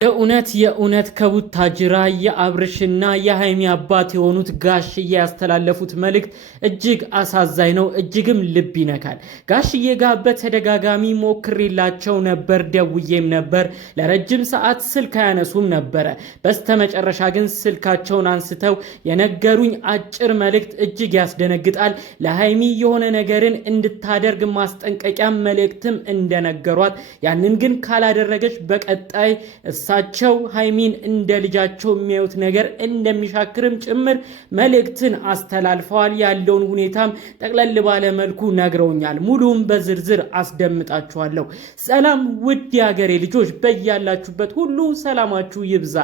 የእውነት ከቡታጅራ የአብርሽና የሃይሚ አባት የሆኑት ጋሽዬ ያስተላለፉት መልእክት እጅግ አሳዛኝ ነው። እጅግም ልብ ይነካል። ጋሽዬ ጋር በተደጋጋሚ ሞክሬላቸው ነበር፣ ደውዬም ነበር። ለረጅም ሰዓት ስልክ አያነሱም ነበረ። በስተመጨረሻ ግን ስልካቸውን አንስተው የነገሩኝ አጭር መልእክት እጅግ ያስደነግጣል። ለሃይሚ የሆነ ነገርን እንድታደርግ ማስጠንቀቂያ መልእክትም እንደነገሯት፣ ያንን ግን ካላደረገች በቀጣይ እሳቸው ሃይሚን እንደ ልጃቸው የሚያዩት ነገር እንደሚሻክርም ጭምር መልእክትን አስተላልፈዋል። ያለውን ሁኔታም ጠቅለል ባለ መልኩ ነግረውኛል። ሙሉም በዝርዝር አስደምጣችኋለሁ። ሰላም ውድ የሀገሬ ልጆች፣ በያላችሁበት ሁሉ ሰላማችሁ ይብዛ።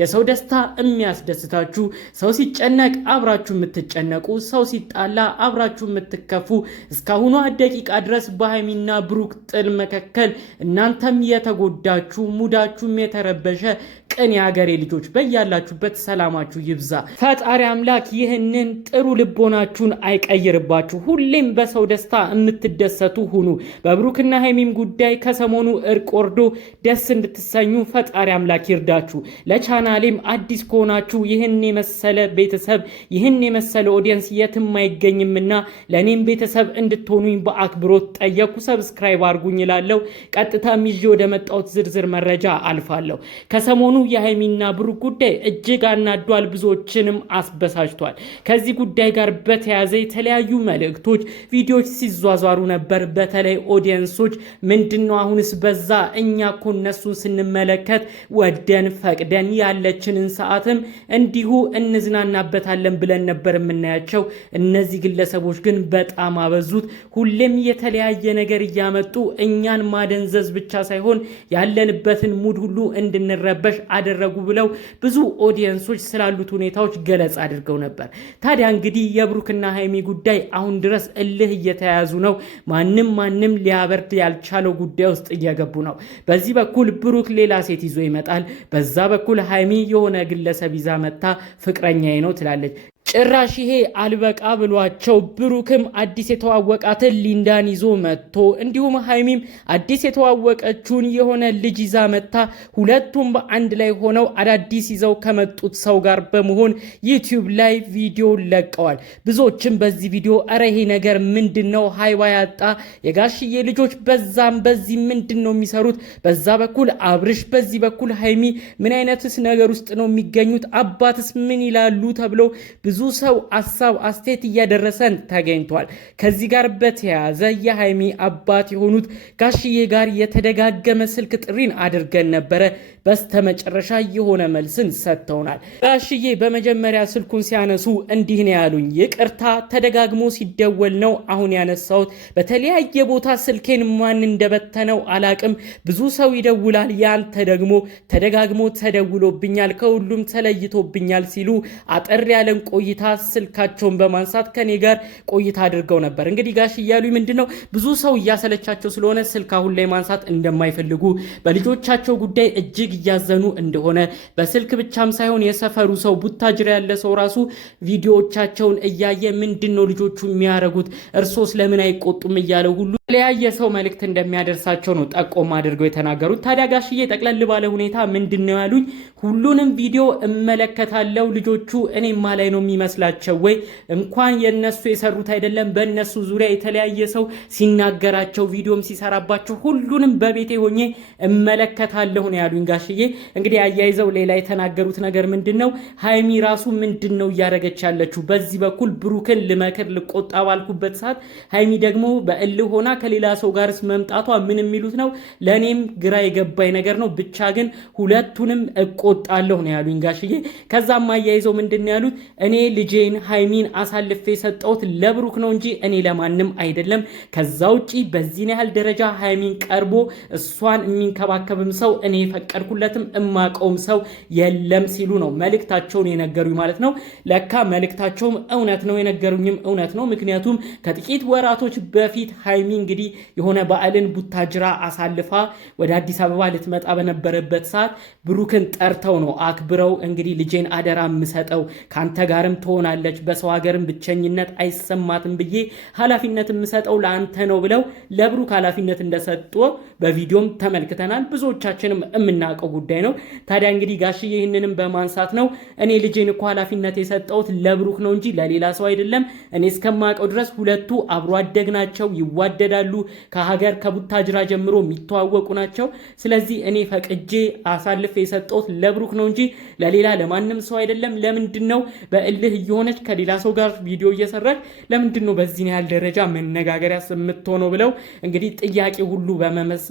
የሰው ደስታ የሚያስደስታችሁ፣ ሰው ሲጨነቅ አብራችሁ የምትጨነቁ፣ ሰው ሲጣላ አብራችሁ የምትከፉ፣ እስካሁኗ ደቂቃ ድረስ በሃይሚና ብሩክ ጥል መካከል እናንተም የተጎዳችሁ ሙዳችሁም የተረበሸ ቅን የሀገሬ ልጆች በያላችሁበት ሰላማችሁ ይብዛ። ፈጣሪ አምላክ ይህንን ጥሩ ልቦናችሁን አይቀይርባችሁ። ሁሌም በሰው ደስታ የምትደሰቱ ሁኑ። በብሩክና ሃይሚም ጉዳይ ከሰሞኑ እርቅ ወርዶ ደስ እንድትሰኙ ፈጣሪ አምላክ ይርዳችሁ። ለቻናሌም አዲስ ከሆናችሁ ይህን የመሰለ ቤተሰብ ይህን የመሰለ ኦዲየንስ የትም አይገኝምና ለኔም ቤተሰብ እንድትሆኑኝ በአክብሮት ጠየቁ። ሰብስክራይብ አድርጉኝ እላለሁ። ቀጥታ ይዤ ወደ መጣሁት ዝርዝር መረጃ አልፋለሁ። ከሰሞኑ የሃይሚና ብሩክ ጉዳይ እጅግ አናዷል፣ ብዙዎችንም አስበሳጭቷል። ከዚህ ጉዳይ ጋር በተያያዘ የተለያዩ መልእክቶች፣ ቪዲዮዎች ሲዟዟሩ ነበር። በተለይ ኦዲየንሶች ምንድነው አሁንስ በዛ፣ እኛ እኮ እነሱን ስንመለከት ወደን ፈቅደን ያለችንን ሰዓትም እንዲሁ እንዝናናበታለን ብለን ነበር የምናያቸው። እነዚህ ግለሰቦች ግን በጣም አበዙት። ሁሌም የተለያየ ነገር እያመጡ እኛን ማደንዘዝ ብቻ ሳይሆን ያለንበትን ሙድ ሁሉ እንድንረበሽ አደረጉ ብለው ብዙ ኦዲየንሶች ስላሉት ሁኔታዎች ገለጽ አድርገው ነበር። ታዲያ እንግዲህ የብሩክና ሃይሚ ጉዳይ አሁን ድረስ እልህ እየተያዙ ነው። ማንም ሊያበርድ ያልቻለው ጉዳይ ውስጥ እየገቡ ነው። በዚህ በኩል ብሩክ ሌላ ሴት ይዞ ይመጣል። በዛ በኩል ሃይሚ የሆነ ግለሰብ ይዛ መጣ ፍቅረኛዬ ነው ትላለች። ጭራሽ ይሄ አልበቃ ብሏቸው ብሩክም አዲስ የተዋወቃትን ሊንዳን ይዞ መጥቶ እንዲሁም ሃይሚም አዲስ የተዋወቀችውን የሆነ ልጅ ይዛ መጣ። ሁለቱም በአንድ ላይ ሆነው አዳዲስ ይዘው ከመጡት ሰው ጋር በመሆን ዩቲዩብ ላይ ቪዲዮ ለቀዋል። ብዙዎችም በዚህ ቪዲዮ አረ ይሄ ነገር ምንድነው? ሃይባ ያጣ የጋሽዬ ልጆች በዛም በዚህ ምንድነው የሚሰሩት? በዛ በኩል አብርሽ፣ በዚህ በኩል ሃይሚ ምን አይነትስ ነገር ውስጥ ነው የሚገኙት? አባትስ ምን ይላሉ? ተብሎ ብዙ ሰው ሐሳብ አስተያየት እያደረሰን ተገኝቷል። ከዚህ ጋር በተያያዘ የሃይሚ አባት የሆኑት ጋሽዬ ጋር የተደጋገመ ስልክ ጥሪን አድርገን ነበረ። በስተመጨረሻ የሆነ መልስን ሰጥተውናል። ጋሽዬ በመጀመሪያ ስልኩን ሲያነሱ እንዲህ ነው ያሉኝ። ይቅርታ ተደጋግሞ ሲደወል ነው አሁን ያነሳሁት። በተለያየ ቦታ ስልኬን ማን እንደበተነው አላቅም። ብዙ ሰው ይደውላል፣ ያንተ ደግሞ ተደጋግሞ ተደውሎብኛል፣ ከሁሉም ተለይቶብኛል ሲሉ አጠር ያለን ቆይታ ስልካቸውን በማንሳት ከኔ ጋር ቆይታ አድርገው ነበር። እንግዲህ ጋሽዬ ያሉኝ ምንድነው ብዙ ሰው እያሰለቻቸው ስለሆነ ስልክ አሁን ላይ ማንሳት እንደማይፈልጉ፣ በልጆቻቸው ጉዳይ እጅግ እያዘኑ እንደሆነ፣ በስልክ ብቻም ሳይሆን የሰፈሩ ሰው ቡታጅራ ያለ ሰው ራሱ ቪዲዮዎቻቸውን እያየ ምንድነው ልጆቹ የሚያረጉት እርሶስ ለምን አይቆጡም እያለው ሁሉ የተለያየ ሰው መልእክት እንደሚያደርሳቸው ነው ጠቆም አድርገው የተናገሩት። ታዲያ ጋሽዬ ጠቅለል ባለ ሁኔታ ምንድነው ያሉኝ? ሁሉንም ቪዲዮ እመለከታለሁ። ልጆቹ እኔማ ላይ ነው የሚመስላቸው ወይ? እንኳን የነሱ የሰሩት አይደለም በእነሱ ዙሪያ የተለያየ ሰው ሲናገራቸው ቪዲዮም ሲሰራባቸው ሁሉንም በቤቴ ሆኜ እመለከታለሁ ነው ያሉኝ ጋሽዬ። እንግዲህ አያይዘው ሌላ የተናገሩት ነገር ምንድነው? ሃይሚ ራሱ ምንድነው እያረገች ያለችው? በዚህ በኩል ብሩክን ልመክር ልቆጣ ባልኩበት ሰዓት ሃይሚ ደግሞ በእልህ ሆና ከሌላ ሰው ጋርስ መምጣቷ ምን የሚሉት ነው? ለኔም ግራ የገባኝ ነገር ነው። ብቻ ግን ሁለቱንም እቆጣለሁ ነው ያሉኝ ጋሽዬ። ከዛም አያይዘው ምንድነው ያሉት? እኔ ልጄን ሃይሚን አሳልፌ የሰጠሁት ለብሩክ ነው እንጂ እኔ ለማንም አይደለም። ከዛ ውጪ በዚህ ያህል ደረጃ ሃይሚን ቀርቦ እሷን የሚንከባከብም ሰው እኔ ፈቀድኩለትም እማቀውም ሰው የለም ሲሉ ነው መልእክታቸውን የነገሩኝ ማለት ነው። ለካ መልእክታቸውም እውነት ነው፣ የነገሩኝም እውነት ነው። ምክንያቱም ከጥቂት ወራቶች በፊት ሃይሚን እንግዲህ የሆነ በዓልን ቡታጅራ አሳልፋ ወደ አዲስ አበባ ልትመጣ በነበረበት ሰዓት ብሩክን ጠርተው ነው አክብረው እንግዲህ ልጄን አደራ የምሰጠው ካንተ ጋርም ትሆናለች በሰው ሀገርም ብቸኝነት አይሰማትም ብዬ ኃላፊነት የምሰጠው ለአንተ ነው ብለው ለብሩክ ኃላፊነት እንደሰጡ በቪዲዮም ተመልክተናል። ብዙዎቻችንም የምናውቀው ጉዳይ ነው። ታዲያ እንግዲህ ጋሽዬ ይህንንም በማንሳት ነው እኔ ልጄን እኮ ኃላፊነት የሰጠሁት ለብሩክ ነው እንጂ ለሌላ ሰው አይደለም። እኔ እስከማውቀው ድረስ ሁለቱ አብሮ አደግ ናቸው፣ ይዋደዳሉ፣ ከሀገር ከቡታጅራ ጀምሮ የሚተዋወቁ ናቸው። ስለዚህ እኔ ፈቅጄ አሳልፌ የሰጠሁት ለብሩክ ነው እንጂ ለሌላ ለማንም ሰው አይደለም። ለምንድን ነው በእልህ እየሆነች ከሌላ ሰው ጋር ቪዲዮ እየሰራች ለምንድን ነው በዚህ ያህል ደረጃ መነጋገሪያ የምትሆነው ብለው እንግዲህ ጥያቄ ሁሉ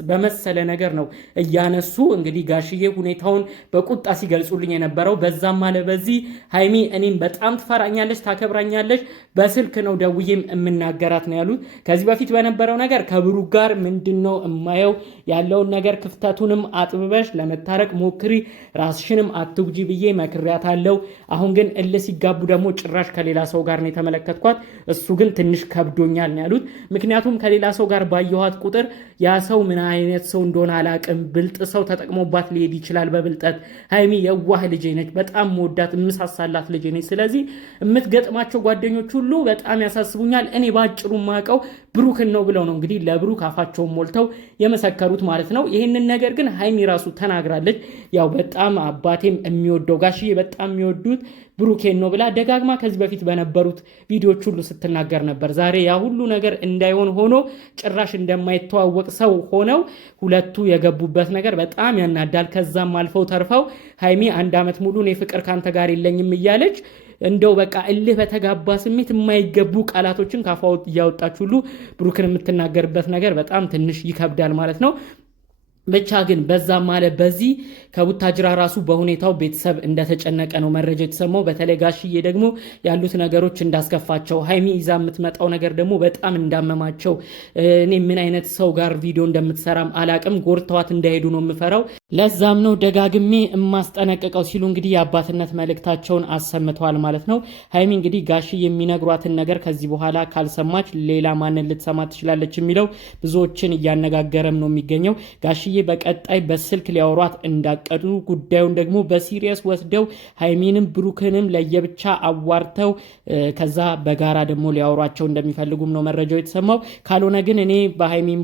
በመሰለ ነገር ነው እያነሱ እንግዲህ ጋሽዬ ሁኔታውን በቁጣ ሲገልጹልኝ የነበረው። በዛም አለ በዚህ ሃይሚ እኔም በጣም ትፈራኛለች፣ ታከብራኛለች፣ በስልክ ነው ደውዬም የምናገራት ነው ያሉት። ከዚህ በፊት በነበረው ነገር ከብሩክ ጋር ምንድነው የማየው ያለውን ነገር ክፍተቱንም አጥብበሽ ለመታረቅ ሞክሪ፣ ራስሽንም አትጉጂ ብዬ መክሪያታለሁ። አሁን ግን እልህ ሲጋቡ ደግሞ ጭራሽ ከሌላ ሰው ጋር ነው የተመለከትኳት፣ እሱ ግን ትንሽ ከብዶኛል ነው ያሉት። ምክንያቱም ከሌላ ሰው ጋር ባየኋት ቁጥር ያ ሰው ምን አይነት ሰው እንደሆነ አላቅም፣ ብልጥ ሰው ተጠቅሞባት ሊሄድ ይችላል በብልጠት። ሃይሚ የዋህ ልጄ ነች፣ በጣም መወዳት የምሳሳላት ልጄ ነች። ስለዚህ የምትገጥማቸው ጓደኞች ሁሉ በጣም ያሳስቡኛል። እኔ ባጭሩ ማቀው ብሩክን ነው ብለው ነው እንግዲህ ለብሩክ አፋቸውን ሞልተው የመሰከሩት ማለት ነው። ይህንን ነገር ግን ሃይሚ ራሱ ተናግራለች። ያው በጣም አባቴም የሚወደው ጋሽዬ በጣም የሚወዱት ብሩኬን ነው ብላ ደጋግማ ከዚህ በፊት በነበሩት ቪዲዮዎች ሁሉ ስትናገር ነበር። ዛሬ ያ ሁሉ ነገር እንዳይሆን ሆኖ ጭራሽ እንደማይተዋወቅ ሰው ሆነው ሁለቱ የገቡበት ነገር በጣም ያናዳል። ከዛም አልፈው ተርፈው ሃይሚ 1 ዓመት ሙሉ እኔ ፍቅር ካንተ ጋር የለኝም እያለች እንደው በቃ እልህ በተጋባ ስሜት የማይገቡ ቃላቶችን ካፋው እያወጣች ሁሉ ብሩክን የምትናገርበት ነገር በጣም ትንሽ ይከብዳል ማለት ነው። ብቻ ግን በዛም ማለ በዚህ ከቡታጅራ ራሱ በሁኔታው ቤተሰብ እንደተጨነቀ ነው መረጃ የተሰማው። በተለይ ጋሽዬ ደግሞ ያሉት ነገሮች እንዳስከፋቸው፣ ሃይሚ ይዛ የምትመጣው ነገር ደግሞ በጣም እንዳመማቸው፣ እኔ ምን አይነት ሰው ጋር ቪዲዮ እንደምትሰራም አላቅም፣ ጎርተዋት እንዳይሄዱ ነው የምፈራው፣ ለዛም ነው ደጋግሜ የማስጠነቅቀው ሲሉ እንግዲህ የአባትነት መልእክታቸውን አሰምተዋል ማለት ነው። ሃይሚ እንግዲህ ጋሽዬ የሚነግሯትን ነገር ከዚህ በኋላ ካልሰማች ሌላ ማንን ልትሰማ ትችላለች የሚለው ብዙዎችን እያነጋገረም ነው የሚገኘው። ጋሽዬ በቀጣይ በስልክ ሊያወሯት እንዳቀዱ ጉዳዩን ደግሞ በሲሪየስ ወስደው ሃይሚንም ብሩክንም ለየብቻ አዋርተው ከዛ በጋራ ደግሞ ሊያወሯቸው እንደሚፈልጉም ነው መረጃው የተሰማው። ካልሆነ ግን እኔ በሃይሚም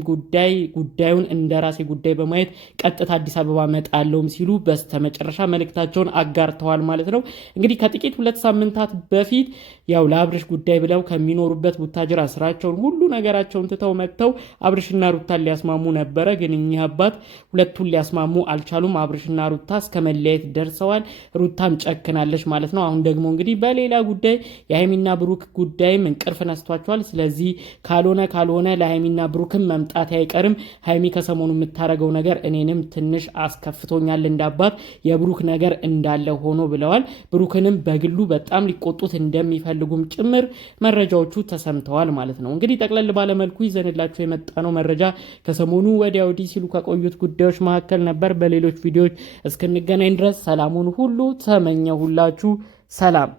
ጉዳዩን እንደራሴ ጉዳይ በማየት ቀጥታ አዲስ አበባ መጣለውም ሲሉ በስተመጨረሻ መልእክታቸውን አጋርተዋል ማለት ነው። እንግዲህ ከጥቂት 2 ሳምንታት በፊት ያው ለአብርሽ ጉዳይ ብለው ከሚኖሩበት ቡታጅራ ስራቸውን ሁሉ ነገራቸውን ትተው መጥተው አብርሽና ሩታን ሊያስማሙ ነበረ። ግን እኚህ አባት ሁለቱን ሊያስማሙ አልቻሉም። አብርሽና ሩታ እስከ መለያየት ደርሰዋል። ሩታም ጨክናለች ማለት ነው። አሁን ደግሞ እንግዲህ በሌላ ጉዳይ የሃይሚና ብሩክ ጉዳይም እንቅልፍ ነስቷቸዋል። ስለዚህ ካልሆነ ለሃይሚና ብሩክም መምጣት አይቀርም። ሃይሚ ከሰሞኑ የምታረገው ነገር እኔንም ትንሽ አስከፍቶኛል እንዳባት፣ የብሩክ ነገር እንዳለ ሆኖ ብለዋል። ብሩክንም በግሉ በጣም ሊቆጡት እንደሚፈልጉም ጭምር መረጃዎቹ ተሰምተዋል ማለት ነው። እንግዲህ ጠቅለል ባለመልኩ ይዘንላችሁ የመጣ ነው መረጃ ከሰሞኑ ወዲያ ወዲህ ሲሉ ከቆዩት ጉዳዮች መካከል ነበር። በሌሎች ቪዲዮዎች እስክንገናኝ ድረስ ሰላሙን ሁሉ ተመኘሁላችሁ። ሰላም።